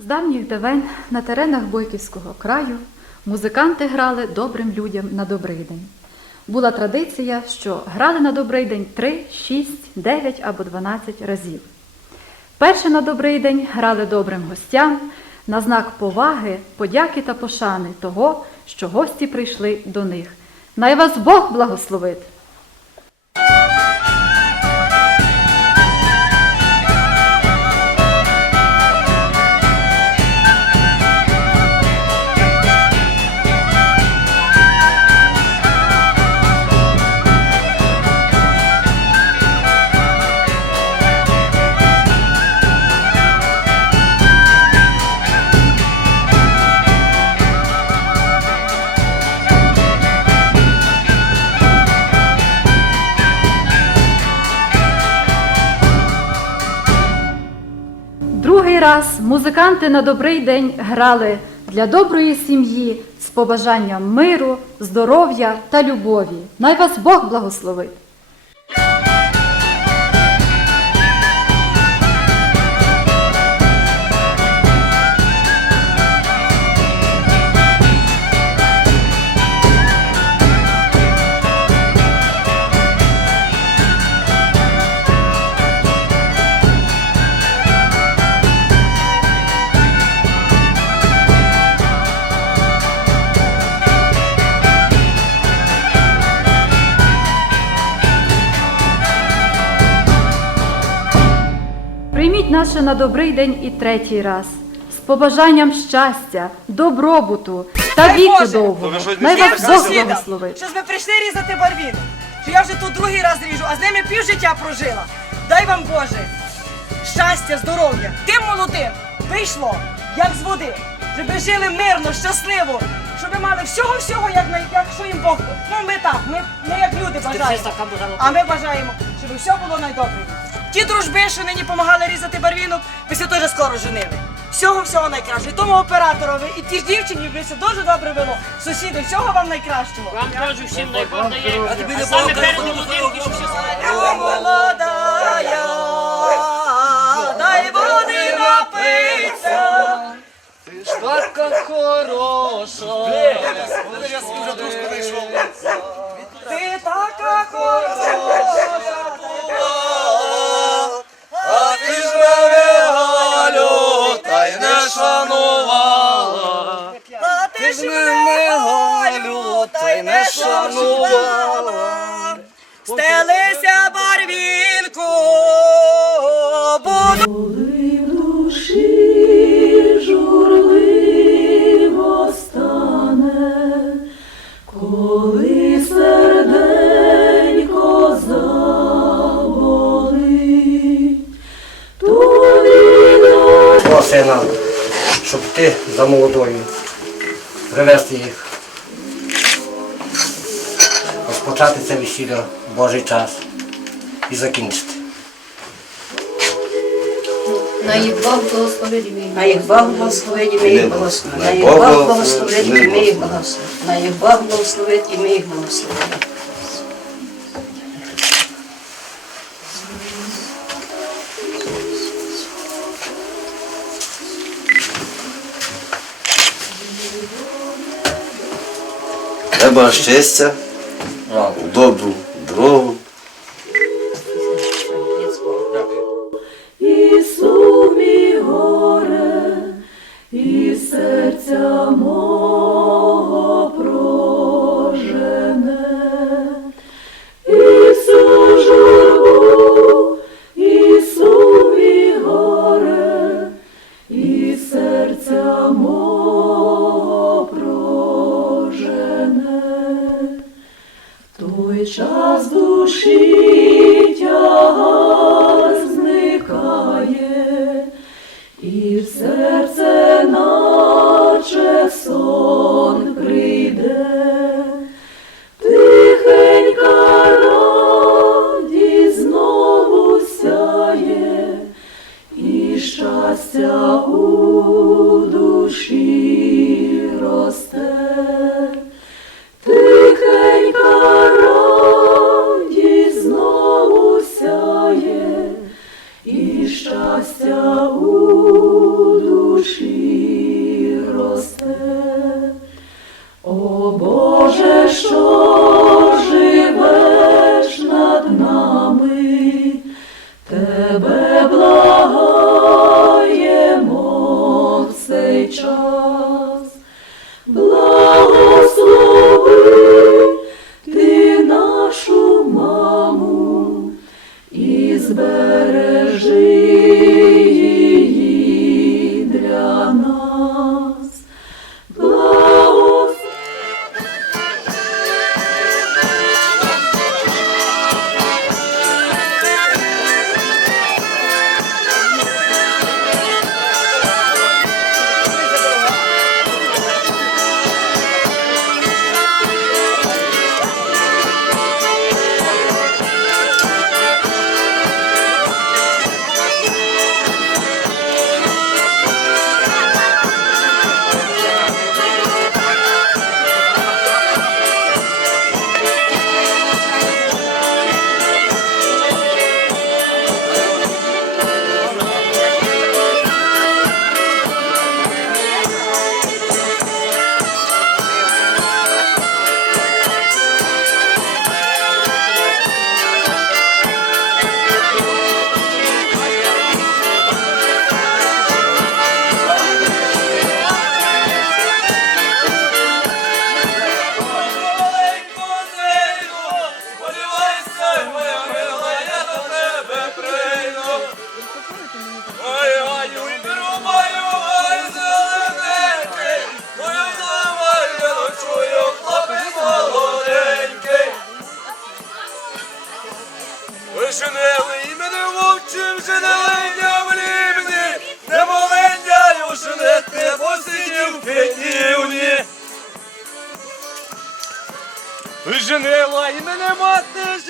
З давніх давен на теренах Бойківського краю музиканти грали добрим людям на добрий день. Була традиція, що грали на добрий день 3, 6, 9 або 12 разів. Перше на добрий день грали добрим гостям на знак поваги, подяки та пошани того, що гості прийшли до них. Най вас Бог благословить! Музиканти на добрий день грали для доброї сім'ї з побажанням миру, здоров'я та любові. Най вас Бог благословить! Прийміть наше на добрий день і третій раз з побажанням щастя, добробуту та Дай віку Боже! довгого. ви щось Най вас Бог сусідам, благословить. що ми прийшли різати барвіну, що я вже тут другий раз ріжу, а з ними пів життя прожила. Дай вам Боже щастя, здоров'я, тим молодим вийшло, як з води, щоб ви жили мирно, щасливо, щоб ви мали всього-всього, як, на- як що їм Бог. Ну ми так, ми, ми як люди бажаємо. А ми бажаємо, щоб все було найдобре. Ті дружби, що нині допомагали різати барвінок, ви все теж скоро женили. Всього всього найкраще. Тому операторові і ті ж дівчині ви все дуже добре вело. Сусіди, всього вам найкращого. Вам теж всім дай Бог дає. тобі не саме Бог перед дай молодим і всі О, молодая, дай води напиться. Така хороша. Я собі дружку знайшов. Ти така хороша. Твого сина, щоб ти за молодою привезти їх. Розпочати це весілля в Божий час і закінчити. На їх Бог благословить і ми їх На їх Бог благословить і ми їх благословимо. На їх Бог благословить і ми їх благословимо. На їх Бог благословить і ми їх wam o dobro. Серце наче сон прийде, хорошо. Вишенели імени вовчим, женеленя в лівні, не моленя його ушенете, посидів п'ятівні. Женила імени мати,